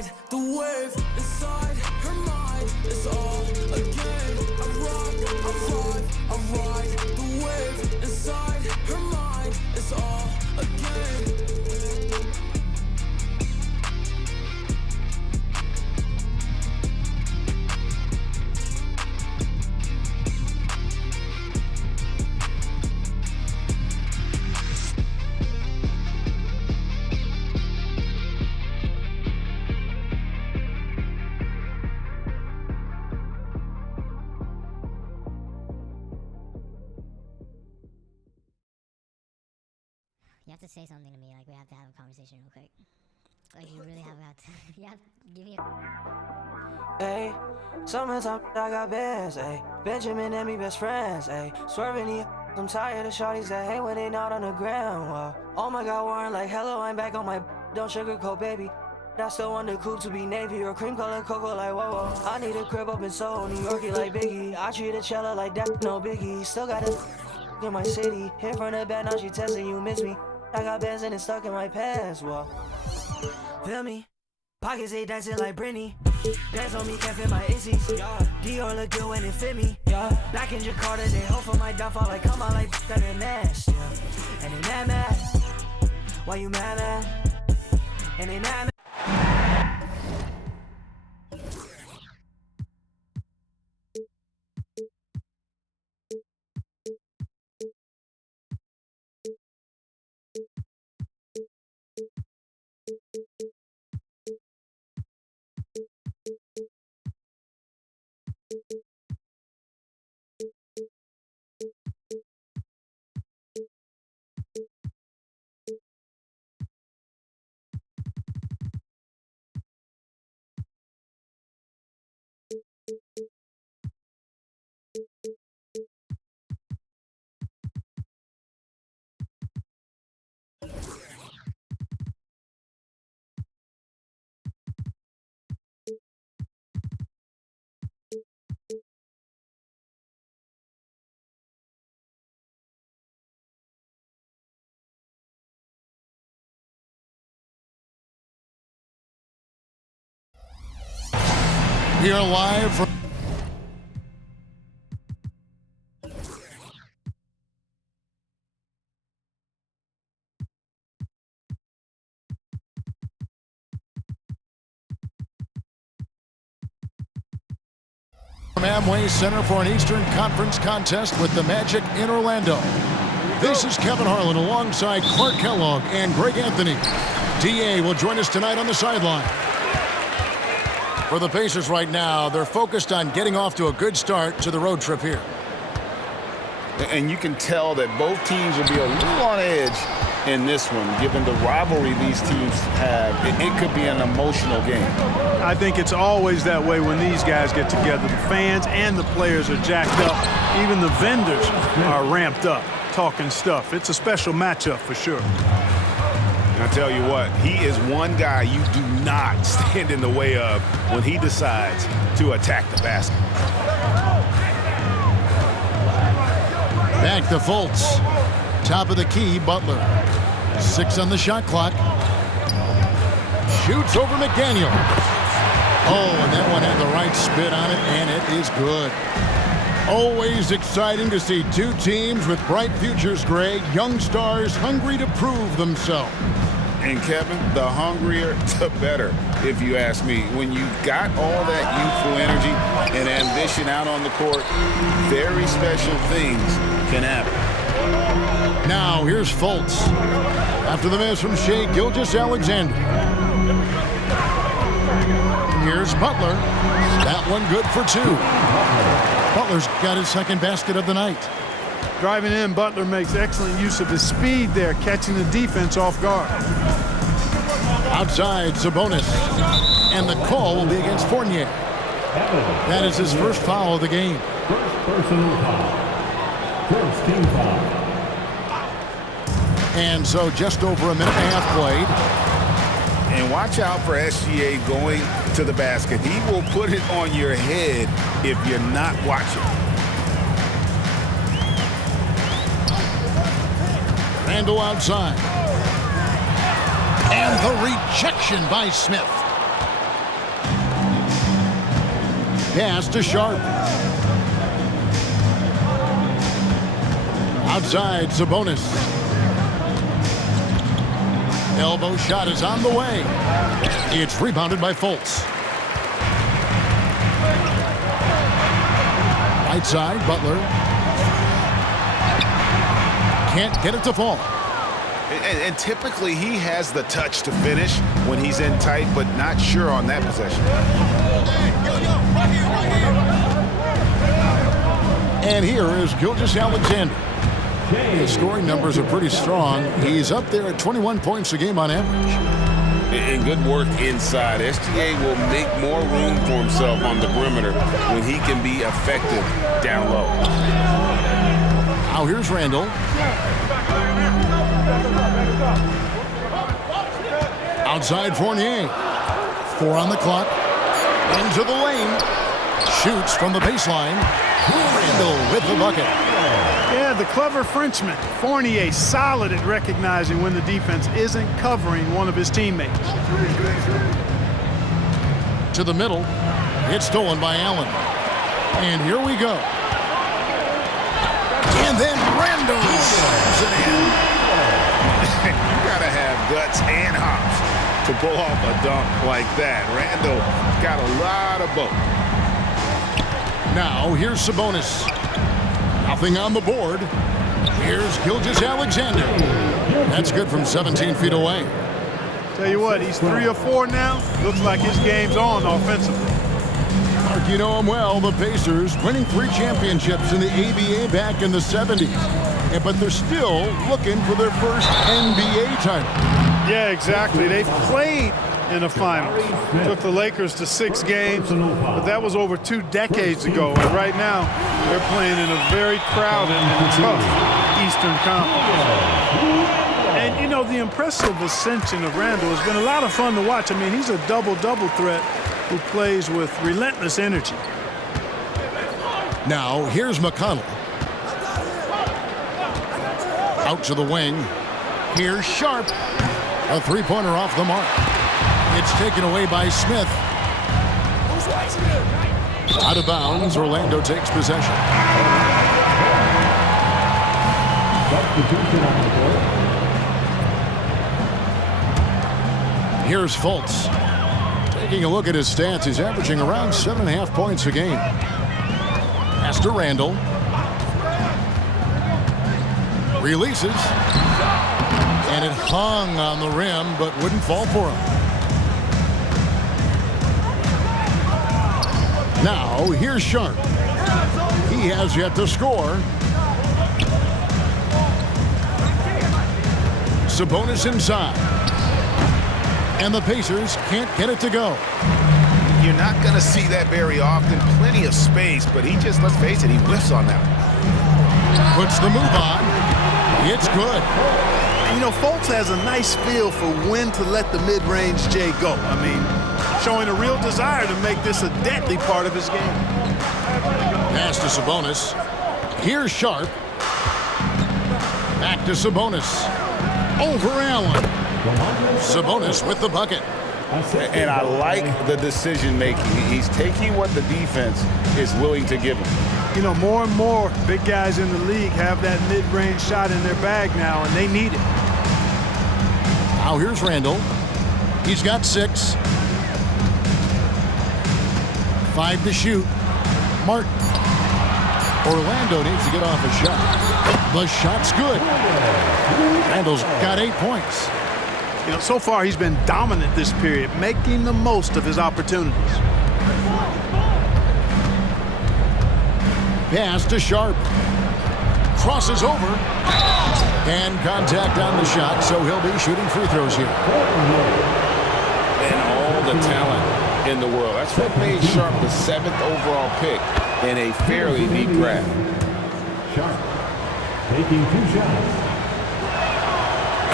ride the wave inside her mind. It's all a game. I rock, I ride, I ride the wave inside her mind. It's all a game. You have to say something to me, like we have to have a conversation real quick. Like you really have to. You have to give me a. Hey, summertime I got bands, ayy. Benjamin and me best friends, ayy. Swerving the I'm tired of shorties that hate when they not on the ground. Whoa. Oh my God, Warren, like hello, I'm back on my. Don't sugarcoat, baby. I still want the coupe to be navy or cream color cocoa, like whoa, whoa. I need a crib up in Soho, New Yorkie like Biggie. I treat a cello like that, no biggie. Still got a in my city. Hit from the back, now she testing you miss me. I got bands and it's stuck in my pants, whoa. Feel me? Pockets they dancing like Britney. Bands on me can't fit my Izzy's. Dior look good when it fit me. Back in Jakarta, they hope for my downfall. Like come on, like that and mash. And they mad. Why you mad? And they mad. We are live from Amway Center for an Eastern Conference contest with the Magic in Orlando. This is Kevin Harlan alongside Clark Kellogg and Greg Anthony. DA will join us tonight on the sideline. For the Pacers right now, they're focused on getting off to a good start to the road trip here. And you can tell that both teams will be a little on edge in this one, given the rivalry these teams have. It could be an emotional game. I think it's always that way when these guys get together. The fans and the players are jacked up. Even the vendors are ramped up, talking stuff. It's a special matchup for sure. I tell you what, he is one guy you do not stand in the way of when he decides to attack the basket. Back to Fultz. Top of the key, Butler. 6 on the shot clock. Shoots over McDaniel. Oh, and that one had the right spin on it, and it is good. Always exciting to see two teams with bright futures, Greg. Young stars hungry to prove themselves. And Kevin, the hungrier, the better, if you ask me. When you've got all that youthful energy and ambition out on the court, very special things can happen. Now, here's Fultz. After the miss from Shai Gilgeous-Alexander. Here's Butler. That one good for 2. Butler's got his second basket of the night. Driving in, Butler makes excellent use of his speed there, catching the defense off guard. Outside, Sabonis. And the call will be against Fournier. That is his first foul of the game. First personal foul. First team foul. And so just over a minute and a half played. And watch out for SGA going to the basket. He will put it on your head if you're not watching. Randall outside. And the rejection by Smith. Pass to Sharp. Outside, Sabonis. Elbow shot is on the way. It's rebounded by Fultz. Right side, Butler. Can't get it to fall. And typically he has the touch to finish when he's in tight, but not sure on that possession. And here is Gilgeous-Alexander. His scoring numbers are pretty strong. He's up there at 21 points a game on average. And good work inside. SGA will make more room for himself on the perimeter when he can be effective down low. Now here's Randall. Outside Fournier. 4 on the clock. Into the lane. Shoots from the baseline. Randall with the bucket. Yeah, the clever Frenchman. Fournier solid at recognizing when the defense isn't covering one of his teammates. To the middle. It's stolen by Allen. And here we go. And then Randall slams it in. You gotta have guts and hops to pull off a dunk like that. Randall got a lot of both. Now here's Sabonis. Nothing on the board. Here's Gilgeous-Alexander. That's good from 17 feet away. Tell you what, he's 3 or 4 now. Looks like his game's on offensively. Mark, you know him well. The Pacers winning 3 championships in the ABA back in the 70s. But they're still looking for their first NBA title. Yeah, exactly. They've played in the finals. Took the Lakers to 6 games, but that was over 2 decades ago. And right now, they're playing in a very crowded and tough Eastern Conference. And, you know, the impressive ascension of Randall has been a lot of fun to watch. I mean, he's a double-double threat who plays with relentless energy. Now, here's McConnell. Out to the wing. Here's Sharp. A 3-pointer off the mark. It's taken away by Smith. Out of bounds, Orlando takes possession. Here's Fultz. Taking a look at his stats, he's averaging around 7.5 points a game. Pass to Randall. Releases. And it hung on the rim, but wouldn't fall for him. Now, here's Sharp. He has yet to score. Sabonis inside. And the Pacers can't get it to go. You're not going to see that very often. Plenty of space, but he just, let's face it, he whiffs on that. Puts the move on. It's good. You know, Fultz has a nice feel for when to let the mid-range J go. I mean, showing a real desire to make this a deadly part of his game. Pass to Sabonis. Here's Sharp. Back to Sabonis. Over Allen. Sabonis with the bucket. And I like the decision-making. He's taking what the defense is willing to give him. You know, more and more big guys in the league have that mid-range shot in their bag now, and they need it. Now here's Randall. He's got 6. 5 to shoot. Martin. Orlando needs to get off a shot. The shot's good. Randall's got 8 points. You know, so far he's been dominant this period, making the most of his opportunities. Pass to Sharp. Crosses over. And contact on the shot, so he'll be shooting free throws here. And all the talent in the world. That's what made Sharp the 7th overall pick in a fairly deep draft. Sharp taking 2 shots.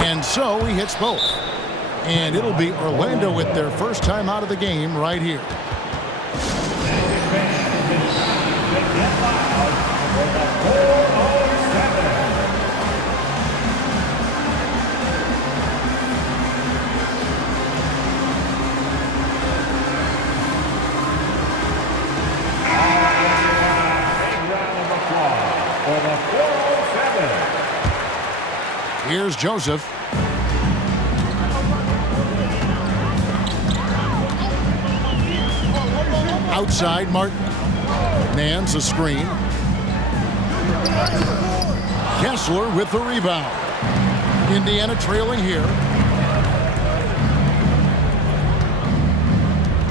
And so he hits both. And it'll be Orlando with their first time out of the game right here. here's Joseph. Outside, Martin. Nance a screen. Kessler with the rebound. Indiana trailing here.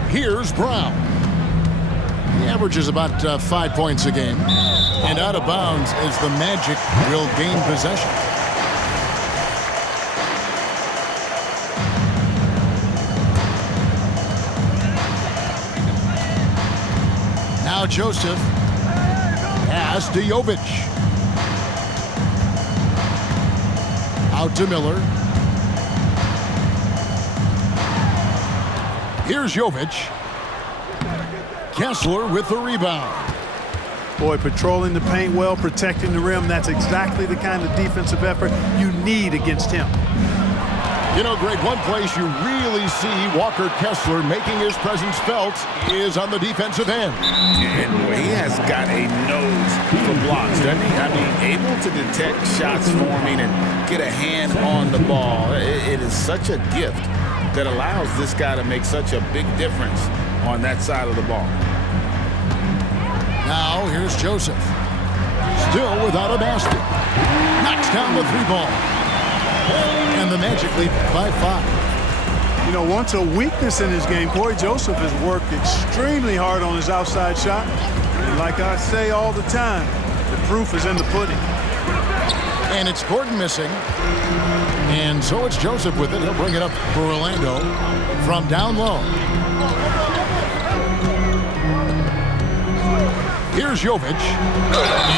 Here's Brown. He averages about 5 points a game. And out of bounds as the Magic will gain possession. Now Joseph. Pass to Jovic. Out to Miller. Here's Jovic. Kessler with the rebound. Boy, patrolling the paint well, protecting the rim. That's exactly the kind of defensive effort you need against him. You know, Greg, one place you really see Walker Kessler making his presence felt is on the defensive end. And boy, he has got a nose for blocks, doesn't he? I mean, able to detect shots forming and get a hand on the ball. It is such a gift that allows this guy to make such a big difference on that side of the ball. Now here's Joseph. Still without a basket. Knocks down the 3-ball. And the Magic lead by 5. You know, once a weakness in his game, Corey Joseph has worked extremely hard on his outside shot. And like I say all the time, the proof is in the pudding. And it's Gordon missing. And so it's Joseph with it. He'll bring it up for Orlando from down low. Here's Jovic.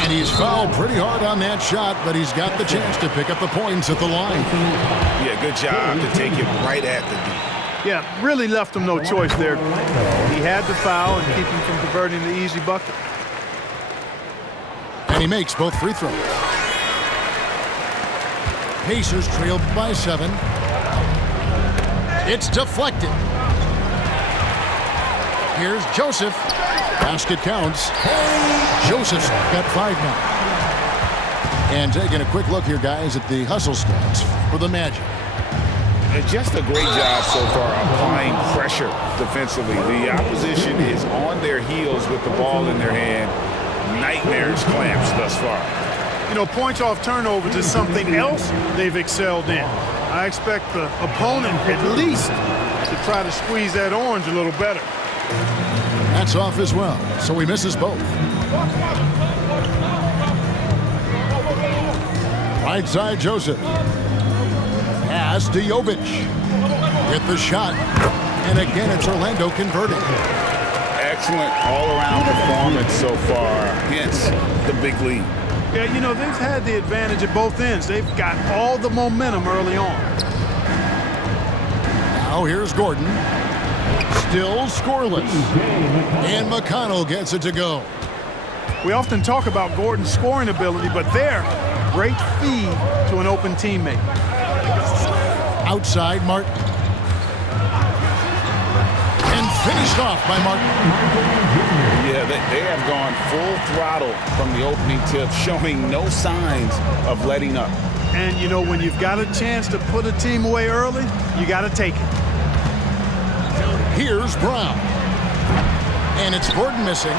And he's fouled pretty hard on that shot, but he's got the chance to pick up the points at the line. Yeah, good job to take it right at the D. Yeah, really left him no choice there. He had to foul and keep him from converting the easy bucket. And he makes both free throws. Pacers trail by 7. It's deflected. Here's Joseph. Basket counts. Joseph's got 5 now. And taking a quick look here, guys, at the hustle stats for the Magic. Just a great job so far applying pressure defensively. The opposition is on their heels with the ball in their hand. Nightmarish clamps thus far. You know, points off turnovers is something else they've excelled in. I expect the opponent at least to try to squeeze that orange a little better. That's off as well, so he misses both. Right side, Joseph. Pass to Jovic. With the shot. And again, it's Orlando converting. Excellent all-around performance so far, hence the big lead. Yeah, you know, they've had the advantage at both ends. They've got all the momentum early on. Now here's Gordon. Still scoreless. And McConnell gets it to go. We often talk about Gordon's scoring ability, but there, great feed to an open teammate. Outside, Martin. And finished off by Martin. Yeah, they have gone full throttle from the opening tip, showing no signs of letting up. And, you know, when you've got a chance to put a team away early, you got to take it. Here's Brown. And it's Gordon missing.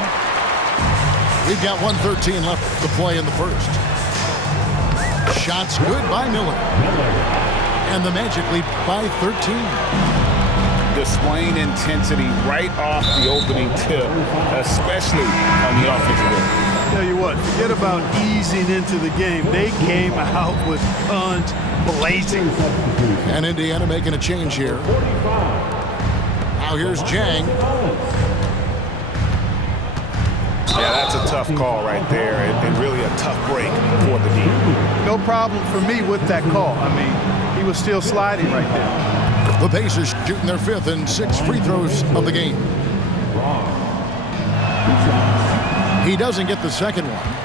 We've got 1:13 left to play in the first. Shots good by Miller. And the Magic lead by 13. Displaying intensity right off the opening tip, especially on the offensive end. Tell you what, forget about easing into the game. They came out with guns blazing. And Indiana making a change here. Now here's Jang. Yeah, that's a tough call right there, and really a tough break for the team. No problem for me with that call. I mean, he was still sliding right there. The Pacers shooting their 5th and 6th free throws of the game. He doesn't get the second one.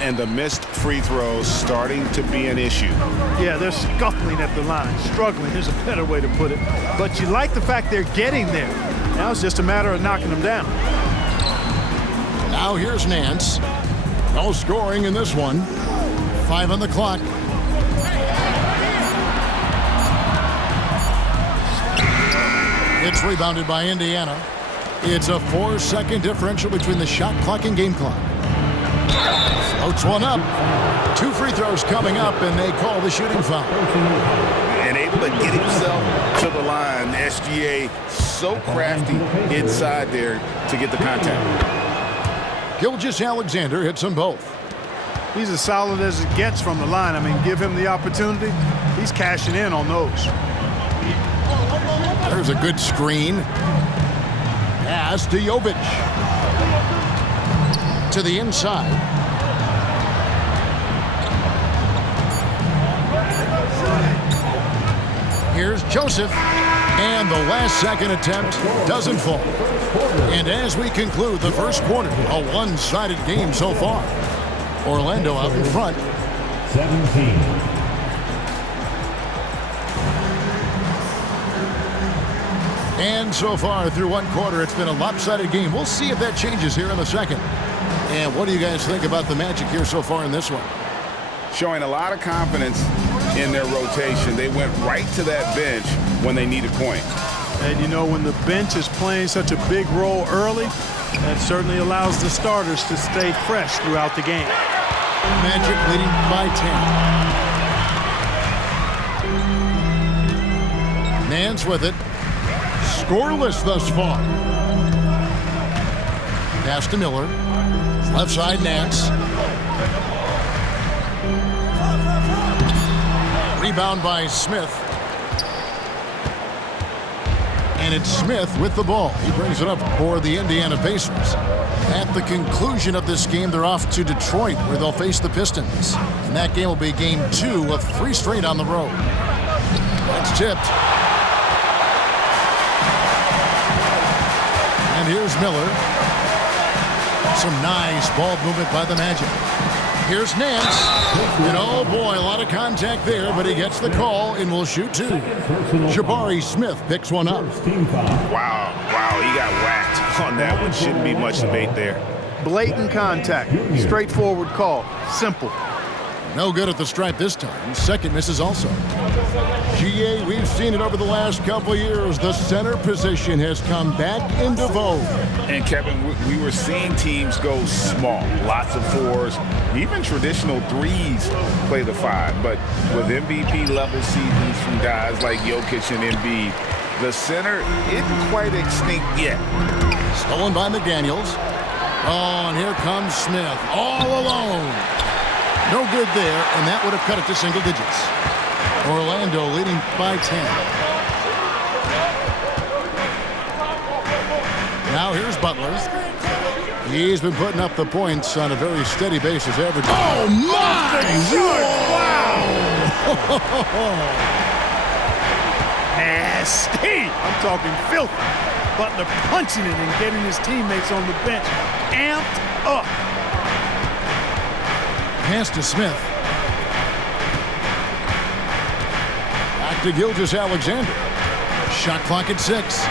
And the missed free throws starting to be an issue. Yeah, they're scuffling at the line. Struggling is a better way to put it. But you like the fact they're getting there. Now it's just a matter of knocking them down. Now here's Nance. No scoring in this one. 5 on the clock. It's rebounded by Indiana. It's a 4-second differential between the shot clock and game clock. Floats one up. 2 free throws coming up, and they call the shooting foul. And able to get himself to the line. SGA so crafty inside there to get the contact. Gilgeous-Alexander hits them both. He's as solid as it gets from the line. I mean, give him the opportunity. He's cashing in on those. There's a good screen. Pass to Jovic. To the inside. Here's Joseph. And the last second attempt doesn't fall. And as we conclude the first quarter, a one-sided game so far. Orlando out in front. 17. And so far through one quarter, it's been a lopsided game. We'll see if that changes here in the second. And what do you guys think about the Magic here so far in this one? Showing a lot of confidence in their rotation. They went right to that bench when they needed points. And, you know, when the bench is playing such a big role early, that certainly allows the starters to stay fresh throughout the game. Magic leading by 10. Nance with it. Scoreless thus far. Pass to Miller. Left side, Nance. Rebound by Smith. And it's Smith with the ball. He brings it up for the Indiana Pacers. At the conclusion of this game, they're off to Detroit, where they'll face the Pistons. And that game will be game 2 of 3 straight on the road. That's tipped. And here's Miller. Some nice ball movement by the Magic. Here's Nance. And oh boy, a lot of contact there, but he gets the call and will shoot 2. Jabari Smith picks one up. Wow, he got whacked on that one. Shouldn't be much debate there. Blatant contact. Straightforward call. Simple. No good at the stripe this time. Second misses also. GA, we've seen it over the last couple of years. The center position has come back into vogue. And Kevin, we were seeing teams go small. Lots of 4s, even traditional 3s play the 5. But with MVP level seasons from guys like Jokic and Embiid, the center isn't quite extinct yet. Stolen by McDaniels. Oh, and here comes Smith all alone. No good there, and that would have cut it to single digits. Orlando leading by 10. Now here's Butler. He's been putting up the points on a very steady basis, averaging. Oh my! Wow! Nasty! I'm talking filthy. Butler punching it and getting his teammates on the bench amped up. Pass to Smith. Back to Gilgeous-Alexander. Shot clock at 6.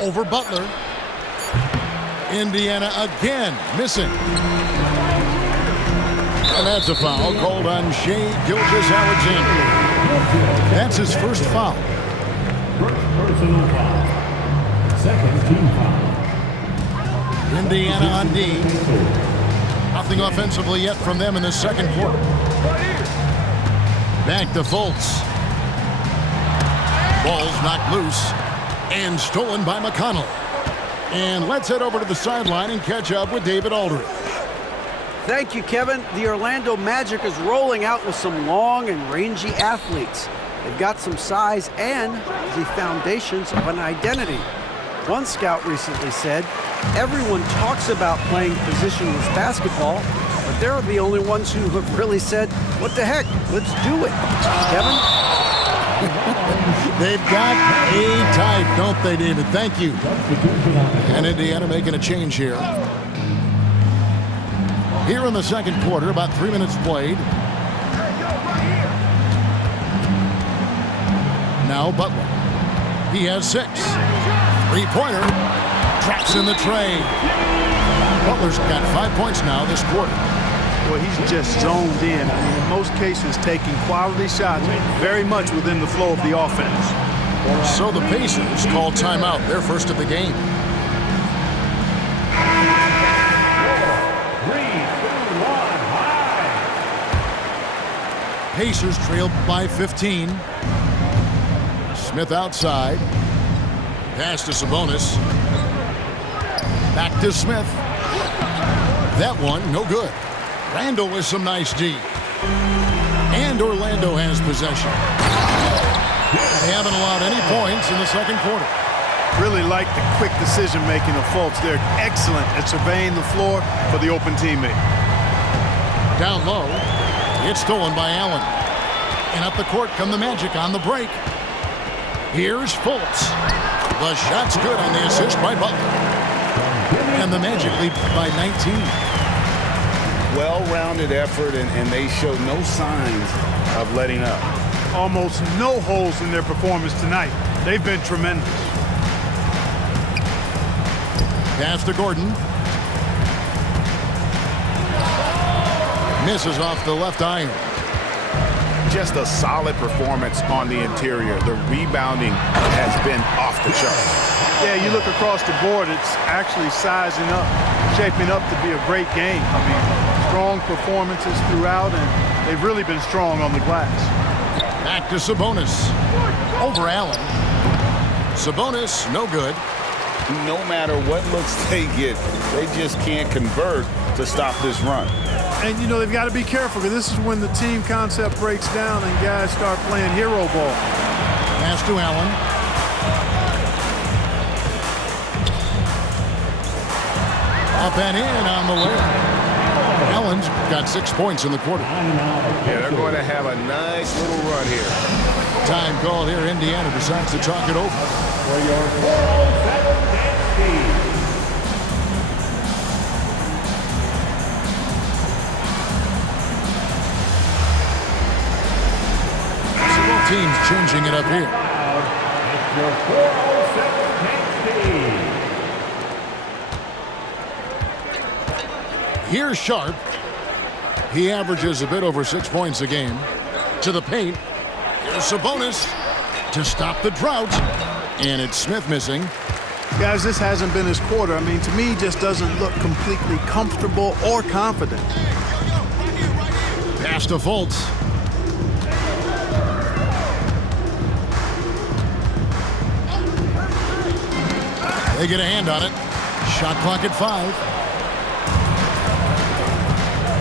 Over Butler. Indiana again missing. And that's a foul called on Shai Gilgeous-Alexander. That's his first foul. First personal foul. Second team foul. Indiana on D. Nothing offensively yet from them in the second quarter. Back to Fultz. Ball's knocked loose and stolen by McConnell. And let's head over to the sideline and catch up with David Aldridge. Thank you, Kevin. The Orlando Magic is rolling out with some long and rangy athletes. They've got some size and the foundations of an identity. One scout recently said, everyone talks about playing positionless basketball, but they're the only ones who have really said, what the heck, let's do it. Kevin? They've got a type, don't they, David? Thank you. And Indiana making a change here. Here in the second quarter, about 3 minutes played. Now Butler. He has 6. Three-pointer. Traps in the tray. Butler's got 5 points now this quarter. Well, he's just zoned in. I mean, in most cases, taking quality shots very much within the flow of the offense. So the Pacers call timeout, their first of the game. 3, 2, 1, high. Pacers trailed by 15. Smith outside. Pass to Sabonis. Back to Smith. That one, no good. Randall with some nice D. And Orlando has possession. They haven't allowed any points in the second quarter. Really like the quick decision-making of Fultz. They're excellent at surveying the floor for the open teammate. Down low. It's stolen by Allen. And up the court come the Magic on the break. Here's Fultz. The shot's good on the assist by Butler. And the Magic lead by 19. Well-rounded effort, and they show no signs of letting up. Almost no holes in their performance tonight. They've been tremendous. Pass to Gordon. Misses off the left iron. Just a solid performance on the interior. The rebounding has been off the charts. Yeah, you look across the board, it's actually sizing up, shaping up to be a great game. I mean, strong performances throughout, and they've really been strong on the glass. Back to Sabonis. Over Allen. Sabonis, no good. No matter what looks they get, they just can't convert to stop this run. And, you know, they've got to be careful, because this is when the team concept breaks down and guys start playing hero ball. Pass to Allen. Up and in on the way. Allen's got 6 points in the quarter. Yeah, they're going to have a nice little run here. Time called here. Indiana decides to chalk it over. For your 407 team. So both teams changing it up here. It's your 407 team. Here's Sharp. He averages a bit over 6 points a game. To the paint. Here's Sabonis to stop the drought. And it's Smith missing. Guys, this hasn't been his quarter. I mean, to me, he just doesn't look completely comfortable or confident. Pass to Fultz. They get a hand on it. Shot clock at 5.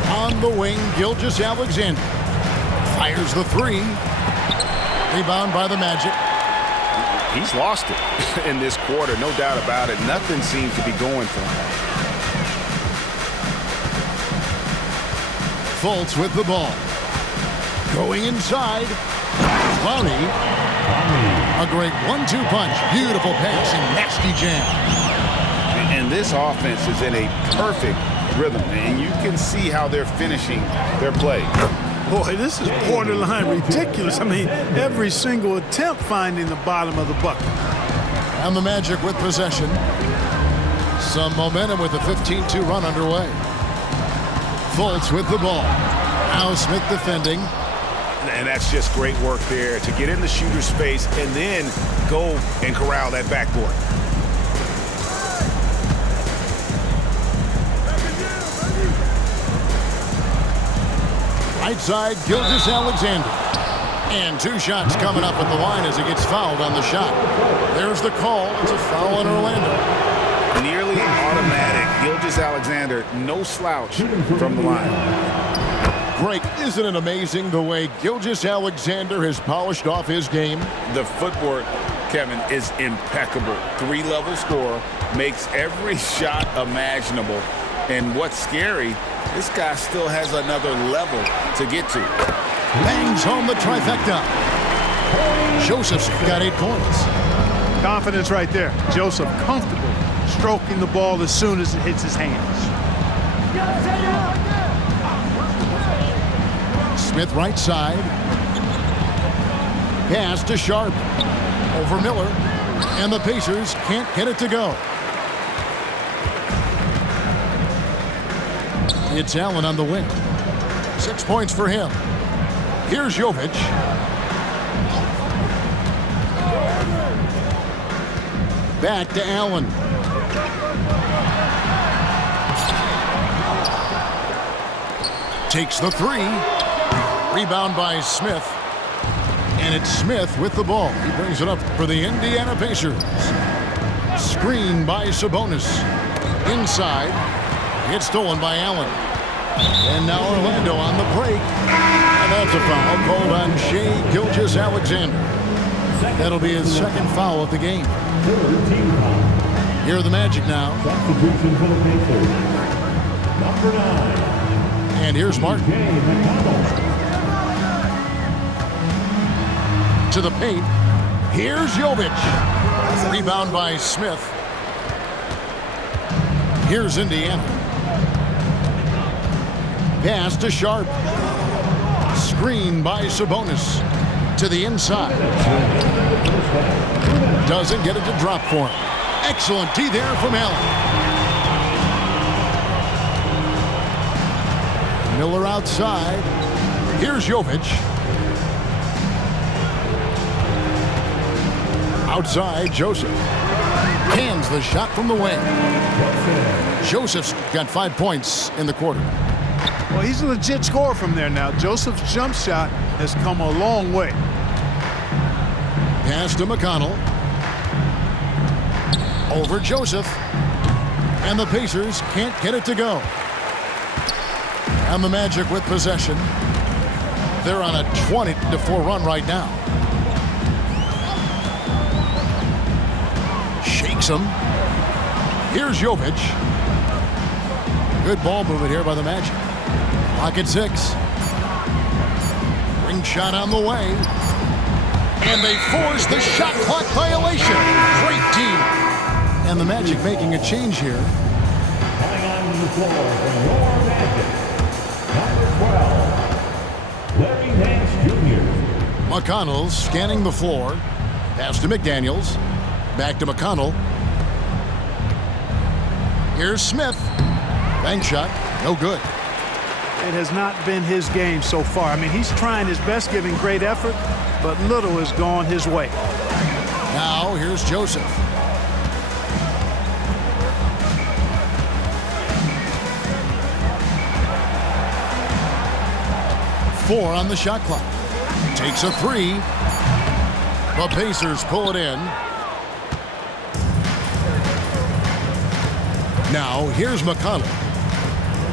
On the wing, Gilgeous-Alexander fires the 3. Rebound by the Magic. He's lost it in this quarter, no doubt about it. Nothing seems to be going for him. Fultz with the ball. Going inside. Clowney. A great 1-2 punch. Beautiful pass and nasty jam. And this offense is in a perfect rhythm, and you can see how they're finishing their play. Boy, this is borderline ridiculous. I mean, every single attempt finding the bottom of the bucket. And the Magic with possession. Some momentum with the 15-2 run underway. Fultz with the ball. Now Smith defending. And that's just great work there to get in the shooter's space and then go and corral that backboard. Right side, Gilgeous-Alexander. And 2 shots coming up at the line as he gets fouled on the shot. There's the call. It's a foul on Orlando. Nearly automatic. Gilgeous-Alexander, no slouch from the line. Greg, isn't it amazing the way Gilgeous-Alexander has polished off his game? The footwork, Kevin, is impeccable. 3-level scorer, makes every shot imaginable. And what's scary, this guy still has another level to get to. Bangs home the trifecta. Joseph's got 8 points. Confidence right there. Joseph comfortable stroking the ball as soon as it hits his hands. Smith right side. Pass to Sharp. Over Miller. And the Pacers can't get it to go. It's Allen on the wing. 6 points for him. Here's Jovic. Back to Allen. Takes the three. Rebound by Smith. And it's Smith with the ball. He brings it up for the Indiana Pacers. Screen by Sabonis. Inside. It's stolen by Allen. And now Orlando on the break. And that's a foul called on Shai Gilgeous-Alexander. That'll be his second foul of the game. Here are the Magic now. Substitution for the Pacers. Number 9. And here's Martin. To the paint. Here's Jovic. Rebound by Smith. Here's Indiana. Pass to Sharp. Screen by Sabonis. To the inside. Doesn't get it to drop for him. Excellent D there from Allen. Miller outside. Here's Jovic. Outside, Joseph. Cans the shot from the wing. Joseph's got 5 points in the quarter. Well, he's a legit scorer from there now. Joseph's jump shot has come a long way. Pass to McConnell. Over Joseph. And the Pacers can't get it to go. And the Magic with possession. They're on a 20-4 run right now. Shakes him. Here's Jovic. Good ball movement here by the Magic. Pocket 6. Ring shot on the way. And they force the shot clock violation. Great team. And the Magic making a change here. Coming on the floor from your Magic. Number 12, Larry Nance Jr. McConnell scanning the floor. Pass to McDaniels. Back to McConnell. Here's Smith. Bank shot. No good. It has not been his game so far. I mean, he's trying his best, giving great effort, but little has gone his way. Now here's Joseph. Four on the shot clock. Takes a three. The Pacers pull it in. Now here's McConnell.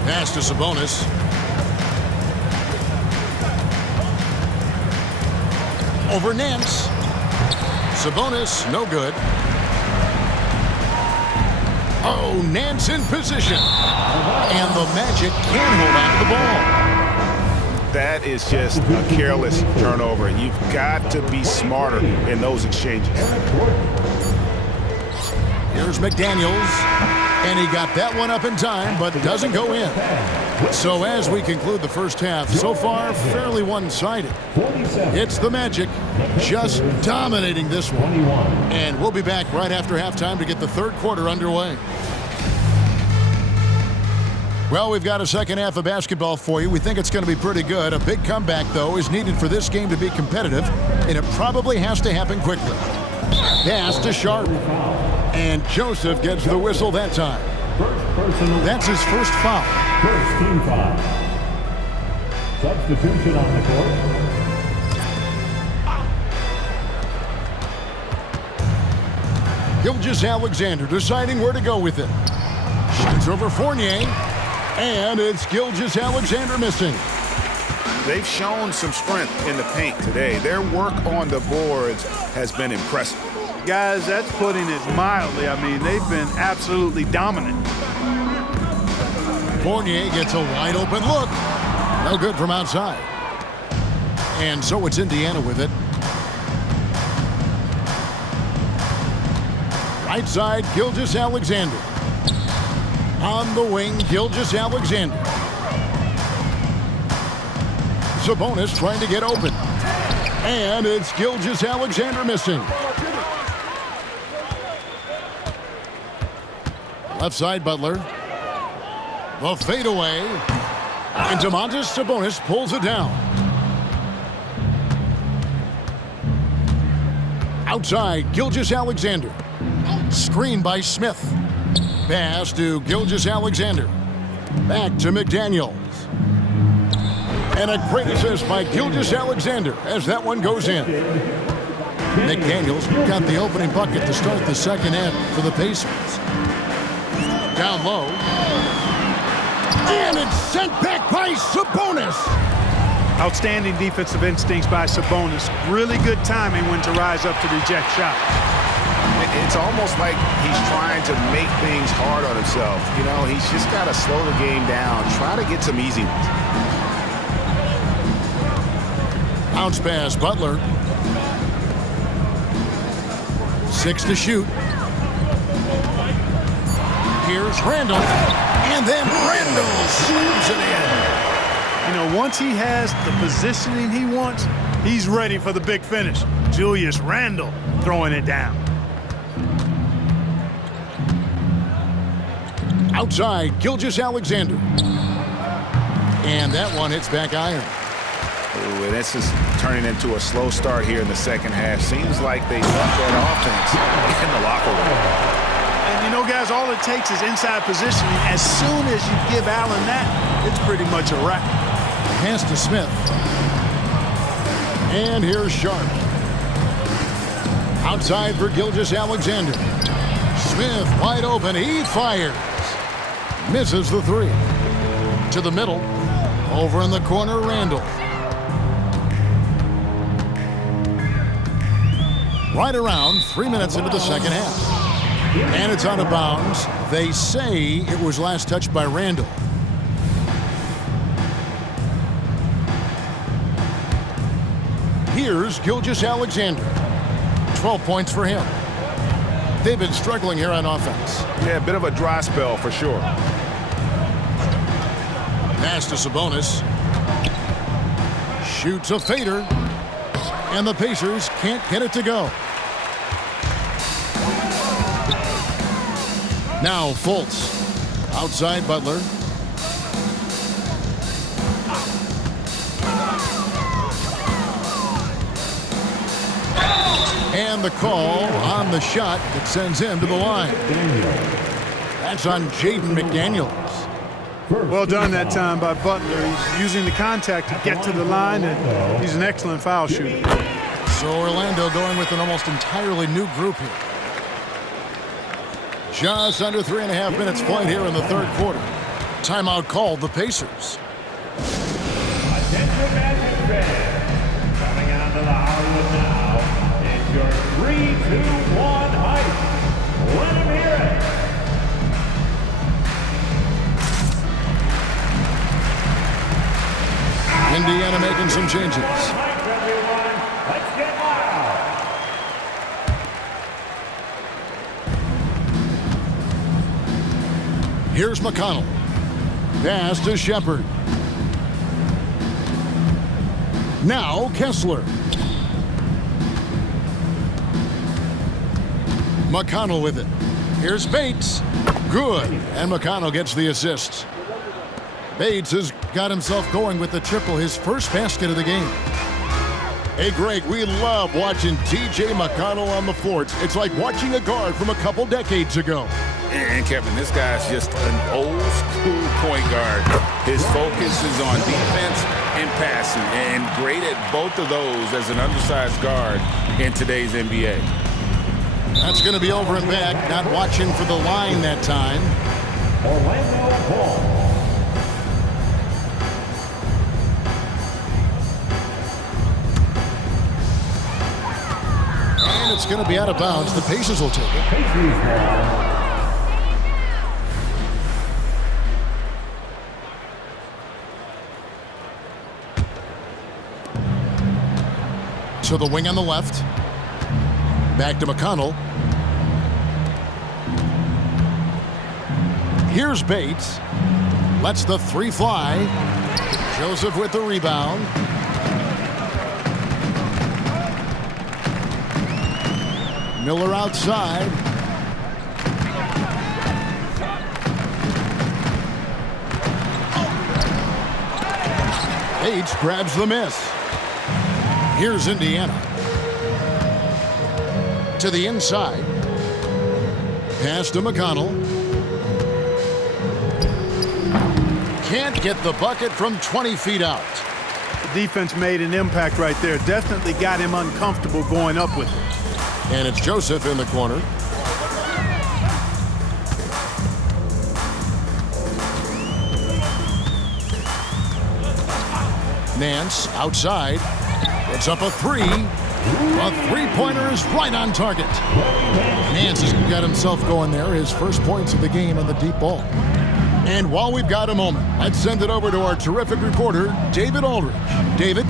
Pass to Sabonis. Over Nance. Sabonis, no good. Oh, Nance in position. And the Magic can hold on to the ball. That is just a careless turnover. You've got to be smarter in those exchanges. Here's McDaniels. And he got that one up in time, but doesn't go in. So as we conclude the first half, so far fairly one-sided. It's the Magic just dominating this one. And we'll be back right after halftime to get the third quarter underway. Well, we've got a second half of basketball for you. We think it's going to be pretty good. A big comeback, though, is needed for this game to be competitive, and it probably has to happen quickly. Pass to Sharp. And Joseph gets the whistle that time. That's his first foul. First team foul. Substitution on the court. Gilgeous-Alexander deciding where to go with it. Shoots over Fournier. And it's Gilgeous-Alexander missing. They've shown some strength in the paint today. Their work on the boards has been impressive. Guys, that's putting it mildly. I mean, they've been absolutely dominant. Fournier gets a wide open look. No good from outside. And so it's Indiana with it. Right side, Gilgeous-Alexander. On the wing, Gilgeous-Alexander. Sabonis trying to get open. And it's Gilgeous-Alexander missing. Left side, Butler. The fadeaway. And Domantas Sabonis pulls it down. Outside, Gilgeous-Alexander. Screen by Smith. Pass to Gilgeous-Alexander. Back to McDaniels. And a great assist by Gilgeous-Alexander as that one goes in. McDaniels got the opening bucket to start the second half for the Pacers. Down low. And it's sent back by Sabonis. Outstanding defensive instincts by Sabonis. Really good timing when to rise up to reject shots. It's almost like he's trying to make things hard on himself. You know, he's just got to slow the game down, try to get some easy ones. Bounce pass, Butler. 6 to shoot. Here's Randall. And then Randall slams it in. You know, once he has the positioning he wants, he's ready for the big finish. Julius Randle throwing it down. Outside, Gilgeous-Alexander. And that one hits back iron. Ooh, and this is turning into a slow start here in the second half. Seems like they left that offense in the locker room. And you know, guys, all it takes is inside positioning. As soon as you give Allen that, it's pretty much a wrap. Pass to Smith. And here's Sharp. Outside for Gilgeous-Alexander. Smith wide open. He fires. Misses the three. To the middle. Over in the corner, Randall. Right around 3 minutes into the second half. And it's out of bounds. They say it was last touched by Randall. Here's Gilgeous-Alexander. 12 points for him. They've been struggling here on offense. Yeah, a bit of a dry spell for sure. Pass to Sabonis. Shoots a fader. And the Pacers can't get it to go. Now Fultz. Outside Butler. And the call on the shot that sends him to the line. That's on Jaden McDaniels. Well done that time by Butler. He's using the contact to get to the line, and he's an excellent foul shooter. So Orlando going with an almost entirely new group here. Just under 3.5 minutes played here in the third quarter. Timeout called the Pacers. Attention Magic fans, coming onto the hardwood now, it's your 3-2-1 hype. Let them hear it. Indiana making some changes. Let's get loud. Here's McConnell. Pass to Shepard. Now Kessler. McConnell with it. Here's Bates. Good. And McConnell gets the assist. Bates has got himself going with the triple, his first basket of the game. Hey, Greg, we love watching T.J. McConnell on the floor. It's like watching a guard from a couple decades ago. And Kevin, this guy's just an old school point guard. His focus is on defense and passing, and great at both of those as an undersized guard in today's NBA. That's going to be over and back, not watching for the line that time. Orlando Ball. And it's going to be out of bounds. The Pacers will take it. To the wing on the left. Back to McConnell. Here's Bates. Lets the three fly. Joseph with the rebound. Miller outside. Bates grabs the miss. Here's Indiana. To the inside. Pass to McConnell. Can't get the bucket from 20 feet out. The defense made an impact right there. Definitely got him uncomfortable going up with it. And it's Joseph in the corner. Nance outside. Puts up a three. A three-pointer is right on target. Nance has got himself going there. His first points of the game on the deep ball. And while we've got a moment, let's send it over to our terrific reporter, David Aldridge. David?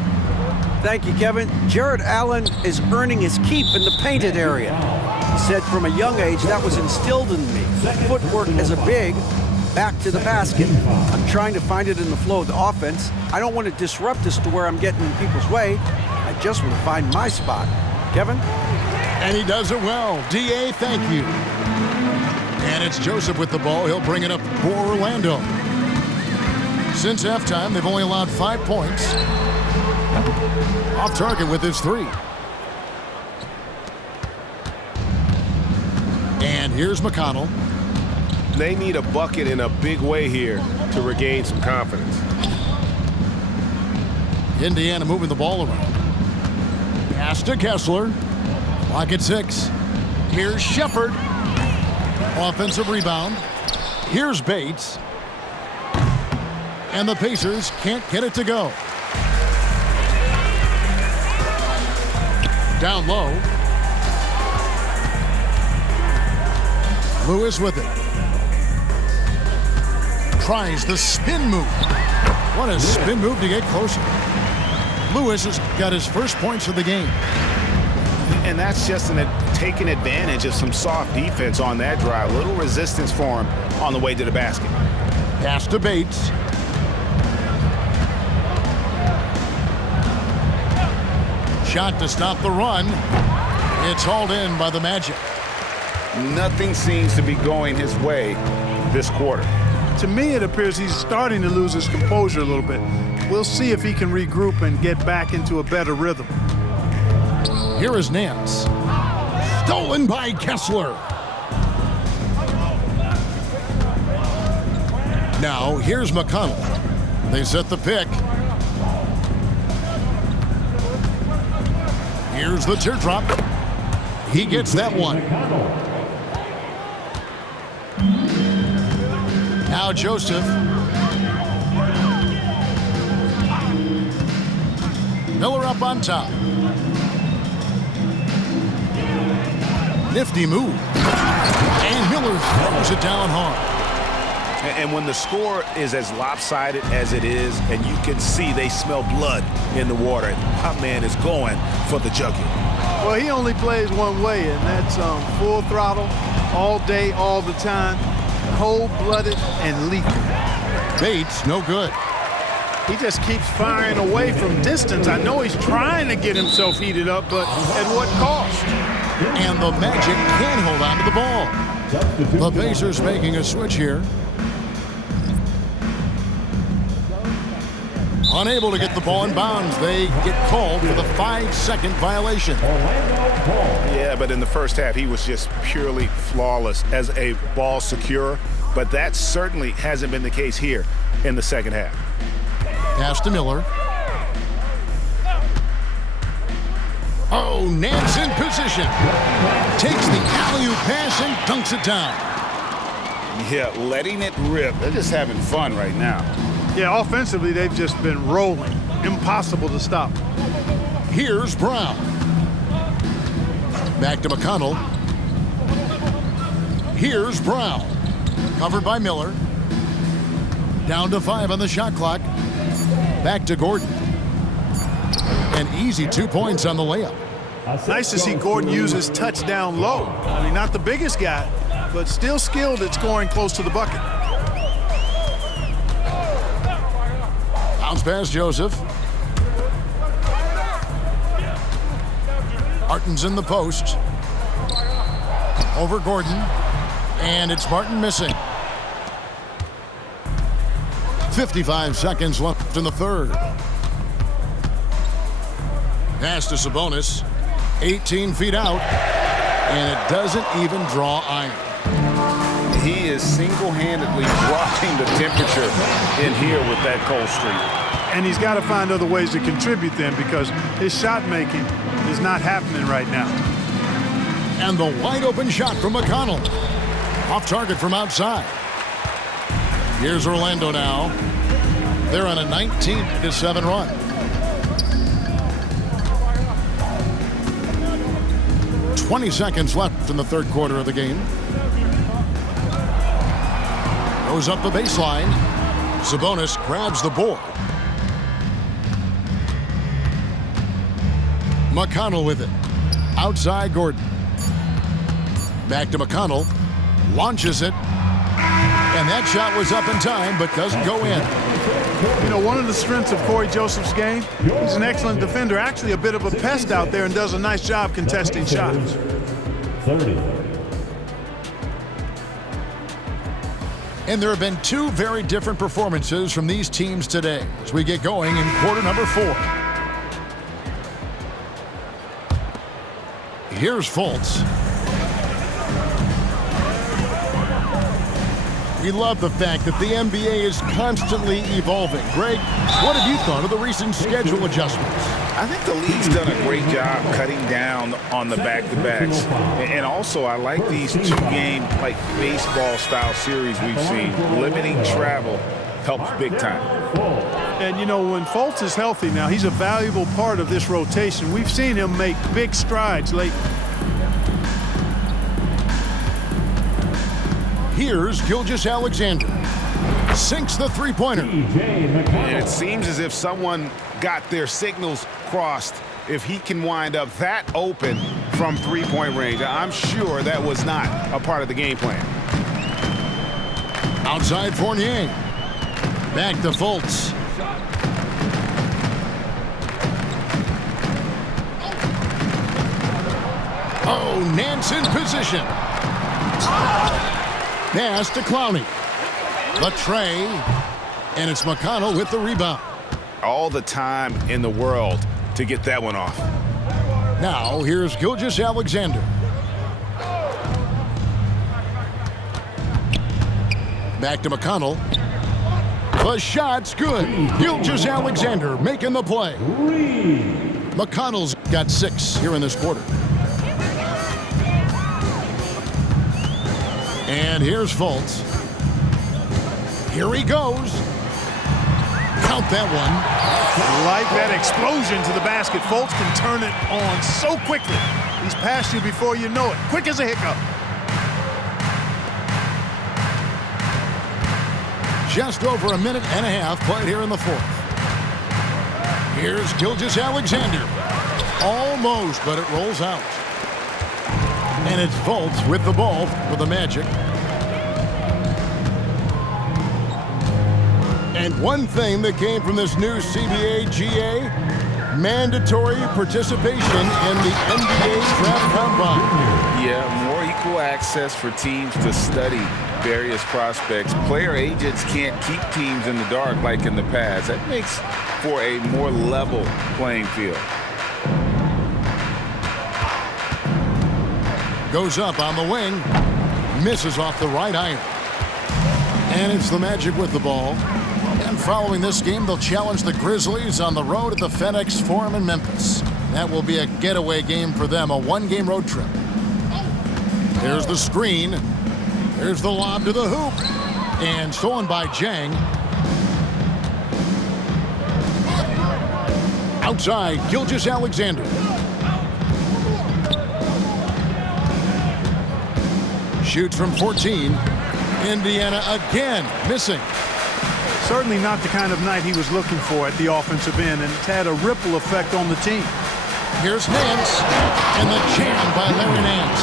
Thank you, Kevin. Jared Allen is earning his keep in the painted area. He said from a young age that was instilled in me. Footwork as a big, back to the basket. I'm trying to find it in the flow of the offense. I don't want to disrupt this to where I'm getting in people's way. I just want to find my spot. Kevin? And he does it well. D.A., thank you. And it's Joseph with the ball. He'll bring it up for Orlando. Since halftime, they've only allowed 5 points. Off target with his three. And here's McConnell. They need a bucket in a big way here to regain some confidence. Indiana moving the ball around. Pass to Kessler. Clock at 6. Here's Shepard. Offensive rebound. Here's Bates. And the Pacers can't get it to go. Down low. Lewis with it. Tries the spin move. What a spin move to get closer. Lewis has got his first points of the game. And that's just taking advantage of some soft defense on that drive. Little resistance for him on the way to the basket. Pass to Bates. Shot to stop the run. It's hauled in by the Magic. Nothing seems to be going his way this quarter. To me, it appears he's starting to lose his composure a little bit. We'll see if he can regroup and get back into a better rhythm. Here is Nance. Stolen by Kessler. Now, here's McConnell. They set the pick. Here's the teardrop. He gets that one. Now Joseph. Miller up on top. Nifty move. And Miller throws it down hard. And when the score is as lopsided as it is, and you can see they smell blood in the water, my man is going for the jugular. Well, he only plays one way, and that's full throttle, all day, all the time, cold-blooded and lethal. Bates, no good. He just keeps firing away from distance. I know he's trying to get himself heated up, but at what cost? And the Magic can hold on to the ball. The Pacers making a switch here. Unable to get the ball in bounds. They get called for the 5-second violation. Yeah, but in the first half, he was just purely flawless as a ball securer. But that certainly hasn't been the case here in the second half. Pass to Miller. Oh, Nance in position. Takes the alley-oop pass and dunks it down. Yeah, letting it rip. They're just having fun right now. Yeah, offensively, they've just been rolling. Impossible to stop. Here's Brown. Back to McConnell. Here's Brown. Covered by Miller. Down to 5 on the shot clock. Back to Gordon. An easy 2 points on the layup. Nice to see Gordon use his touch down low. I mean, not the biggest guy, but still skilled at scoring close to the bucket. Bounce pass, Joseph. Martin's in the post. Over Gordon. And it's Martin missing. 55 seconds left in the third. Pass to Sabonis. 18 feet out. And it doesn't even draw iron. He is single-handedly dropping the temperature in here with that cold streak. And he's got to find other ways to contribute then, because his shot making is not happening right now. And the wide open shot from McConnell. Off target from outside. Here's Orlando now. They're on a 19-7 run. "20 seconds left in the third quarter of the game. Goes up the baseline. Sabonis grabs the board. McConnell with it. Outside Gordon. Back to McConnell. Launches it. And that shot was up in time, but doesn't go in. You know, one of the strengths of Corey Joseph's game, he's an excellent defender, actually a bit of a pest out there, and does a nice job contesting shots. 30. And there have been two very different performances from these teams today as we get going in quarter number 4. Here's Fultz. We love the fact that the NBA is constantly evolving. Greg, what have you thought of the recent schedule adjustments? I think the league's done a great job cutting down on the back-to-backs. And also, I like these two-game, like, baseball-style series we've seen. Limiting travel helps big time. And, you know, when Fultz is healthy now, he's a valuable part of this rotation. We've seen him make big strides lately. Here's Gilgeous-Alexander. Sinks the three-pointer. And it seems as if someone got their signals crossed. If he can wind up that open from three-point range, I'm sure that was not a part of the game plan. Outside Fournier. Back to Fultz. Oh, Nance in position. Pass to Clowney. The tray. And it's McConnell with the rebound. All the time in the world to get that one off. Now, here's Gilgeous-Alexander. Back to McConnell. The shot's good. Gilgeous-Alexander making the play. McConnell's got 6 here in this quarter. And here's Fultz. Here he goes. Count that one. Like that explosion to the basket. Fultz can turn it on so quickly. He's past you before you know it. Quick as a hiccup. Just over a minute and a half played here in the fourth. Here's Gilgeous-Alexander. Almost, but it rolls out. And it's Fultz with the ball for the Magic. And one thing that came from this new CBA GA, mandatory participation in the NBA Draft Combine. Yeah, more equal access for teams to study various prospects. Player agents can't keep teams in the dark like in the past. That makes for a more level playing field. Goes up on the wing. Misses off the right iron. And it's the Magic with the ball. And following this game, they'll challenge the Grizzlies on the road at the FedEx Forum in Memphis. That will be a getaway game for them, a one-game road trip. There's the screen. There's the lob to the hoop. And stolen by Jang. Outside, Gilgeous-Alexander. Shoots from 14. Indiana again missing. Certainly not the kind of night he was looking for at the offensive end, and it's had a ripple effect on the team. Here's Nance, and the jam by Larry Nance.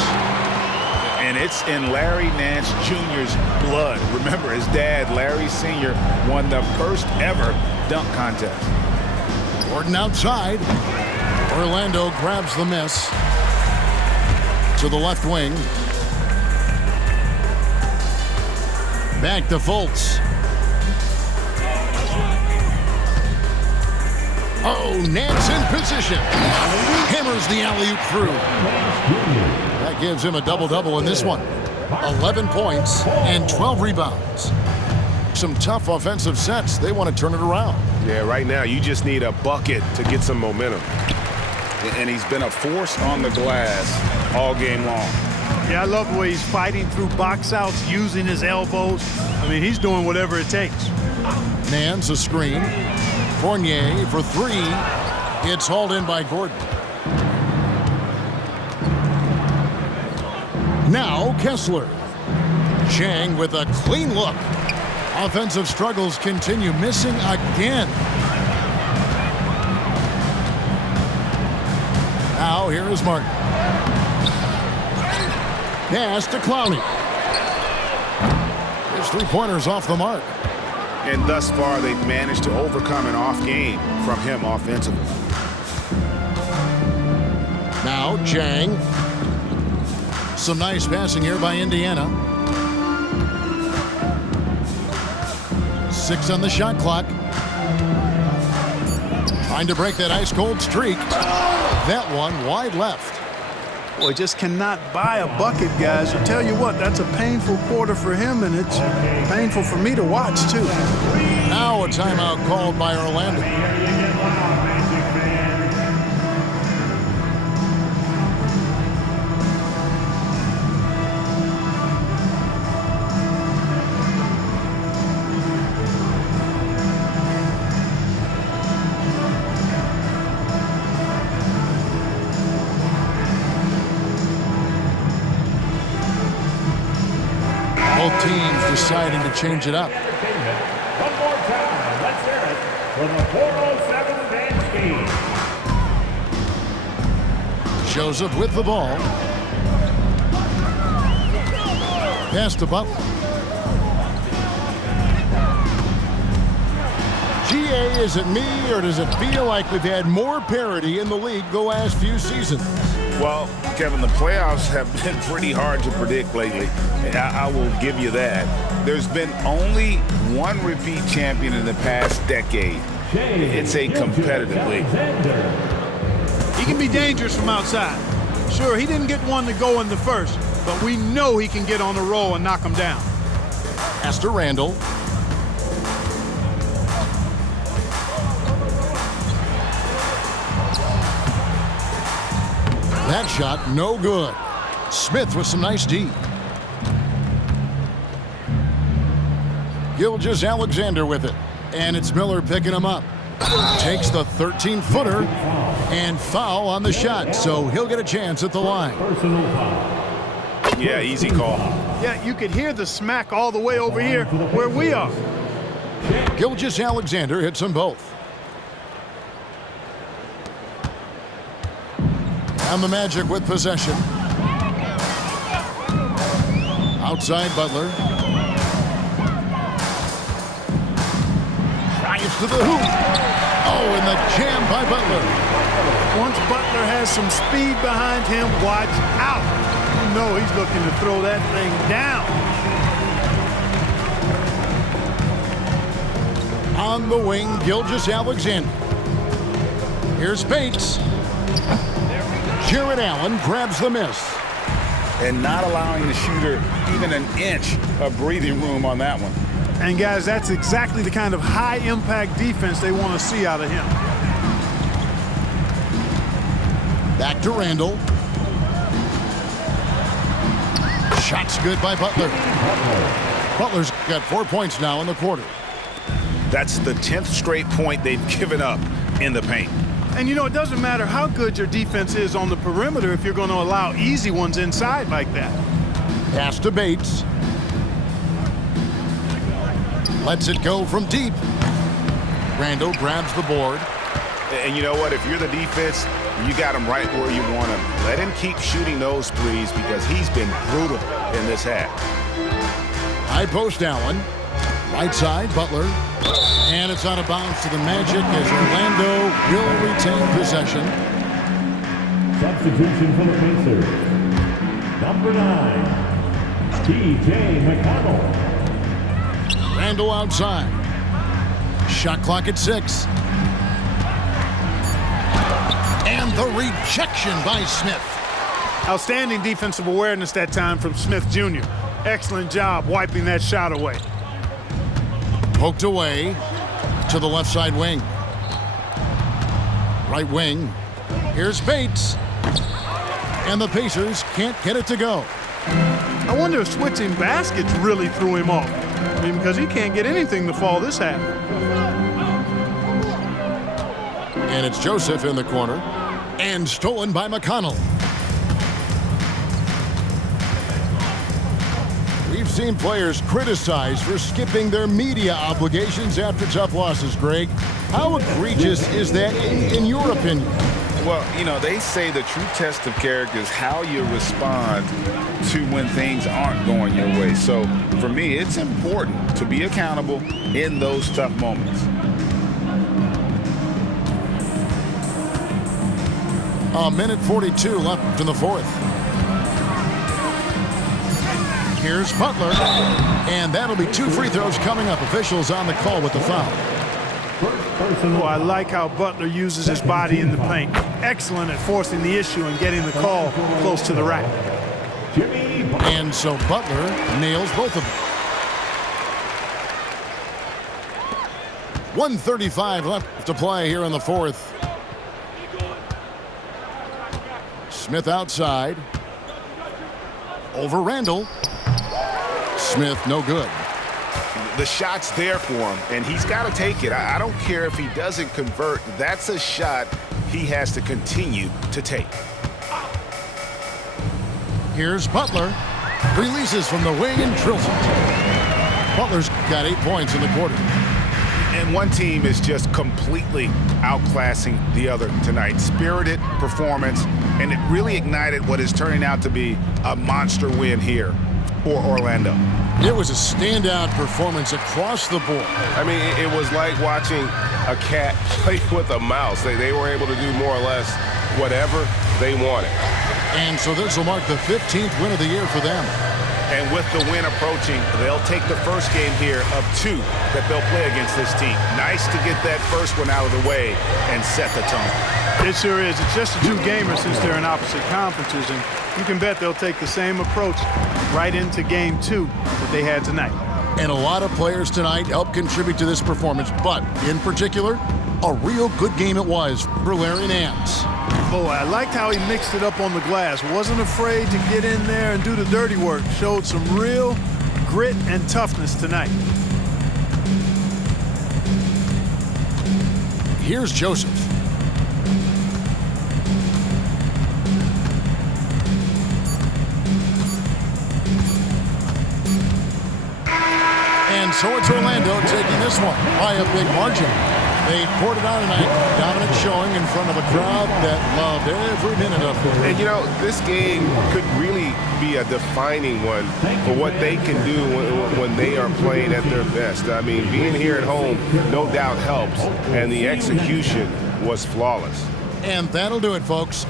And it's in Larry Nance Jr.'s blood. Remember, his dad, Larry Sr., won the first ever dunk contest. Gordon outside. Orlando grabs the miss. To the left wing. Back to Fultz. Oh, Nance in position. Hammers the alley-oop through. That gives him a double-double in this one. 11 points and 12 rebounds. Some tough offensive sets. They want to turn it around. Yeah, right now you just need a bucket to get some momentum. And he's been a force on the glass all game long. Yeah, I love the way he's fighting through box outs, using his elbows. I mean, he's doing whatever it takes. Nance a screen. Fournier for three. It's hauled in by Gordon. Now Kessler. Chang with a clean look. Offensive struggles continue, missing again. Now here is Martin. Pass to Clowney. His three-pointers off the mark. And thus far, they've managed to overcome an off game from him offensively. Now Chang. Some nice passing here by Indiana. 6 on the shot clock. Trying to break that ice-cold streak. That one wide left. Boy, just cannot buy a bucket, guys. I tell you what, that's a painful quarter for him, and it's painful for me to watch, too. Now a timeout called by Orlando. Both teams deciding to change it up. One more time, let's hear it for the 407 advance game. Joseph with the ball. Pass to Butler. GA, is it me, or does it feel like we've had more parity in the league the last few seasons? Well, Kevin, the playoffs have been pretty hard to predict lately. I will give you that. There's been only one repeat champion in the past decade. It's a competitive league. He can be dangerous from outside. Sure, he didn't get one to go in the first, but we know he can get on the roll and knock him down. Pass to Randall. That shot, no good. Smith with some nice D. Gilgeous-Alexander with it. And it's Miller picking him up. Takes the 13-footer and foul on the shot, so he'll get a chance at the line. Yeah, easy call. Yeah, you could hear the smack all the way over here where we are. Gilgeous-Alexander hits them both. And the Magic with possession. Outside Butler. Drives to the hoop. Oh, and the jam by Butler. Once Butler has some speed behind him, watch out. You know he's looking to throw that thing down. On the wing, Gilgeous-Alexander. Here's Bates. Jared Allen grabs the miss. And not allowing the shooter even an inch of breathing room on that one. And guys, that's exactly the kind of high-impact defense they want to see out of him. Back to Randall. Shot's good by Butler. Butler's got 4 points now in the quarter. That's the 10th straight point they've given up in the paint. And you know, it doesn't matter how good your defense is on the perimeter if you're going to allow easy ones inside like that. Pass to Bates. Lets it go from deep. Randall grabs the board. And you know what? If you're the defense, you got him right where you want him. Let him keep shooting those threes because he's been brutal in this half. High post Allen. Right side, Butler. And it's out of bounds to the Magic as Orlando will retain possession. Substitution for the Pacers. Number 9, T.J. McConnell. Randall outside. Shot clock at 6. And the rejection by Smith. Outstanding defensive awareness that time from Smith Jr. Excellent job wiping that shot away. Poked away to the left side wing. Right wing. Here's Bates. And the Pacers can't get it to go. I wonder if switching baskets really threw him off. I mean, because he can't get anything to fall this half. And it's Joseph in the corner. And stolen by McConnell. We've seen players criticized for skipping their media obligations after tough losses, Greg. How egregious is that in your opinion? Well, you know, they say the true test of character is how you respond to when things aren't going your way. So, for me, it's important to be accountable in those tough moments. A minute 42 left in the fourth. Here's Butler, and that'll be 2 free throws coming up. Officials on the call with the foul. Oh, I like how Butler uses his body in the paint. Excellent at forcing the issue and getting the call close to the rack. And so Butler nails both of them. 1:35 left to play here in the fourth. Smith outside. Over Randall. Smith, no good. The shot's there for him, and he's got to take it. I don't care if he doesn't convert. That's a shot he has to continue to take. Here's Butler. Releases from the wing and drills it. Butler's got 8 points in the quarter. And one team is just completely outclassing the other tonight. Spirited performance, and it really ignited what is turning out to be a monster win here for Orlando. It was a standout performance across the board. I mean, it was like watching a cat play with a mouse. They were able to do more or less whatever they wanted. And so this will mark the 15th win of the year for them. And with the win approaching, they'll take the first game here of 2 that they'll play against this team. Nice to get that first one out of the way and set the tone. It sure is. It's just a 2-gamer since they're in opposite conferences, and you can bet they'll take the same approach right into game 2 that they had tonight. And a lot of players tonight helped contribute to this performance, but in particular, a real good game it was for Larry Nance. Oh, I liked how he mixed it up on the glass. Wasn't afraid to get in there and do the dirty work. Showed some real grit and toughness tonight. Here's Joseph. And so it's Orlando taking this one by a big margin. They poured it on tonight, dominant showing in front of a crowd that loved every minute of it. And, you know, this game could really be a defining one for what they can do when they are playing at their best. I mean, being here at home no doubt helps, and the execution was flawless. And that'll do it, folks.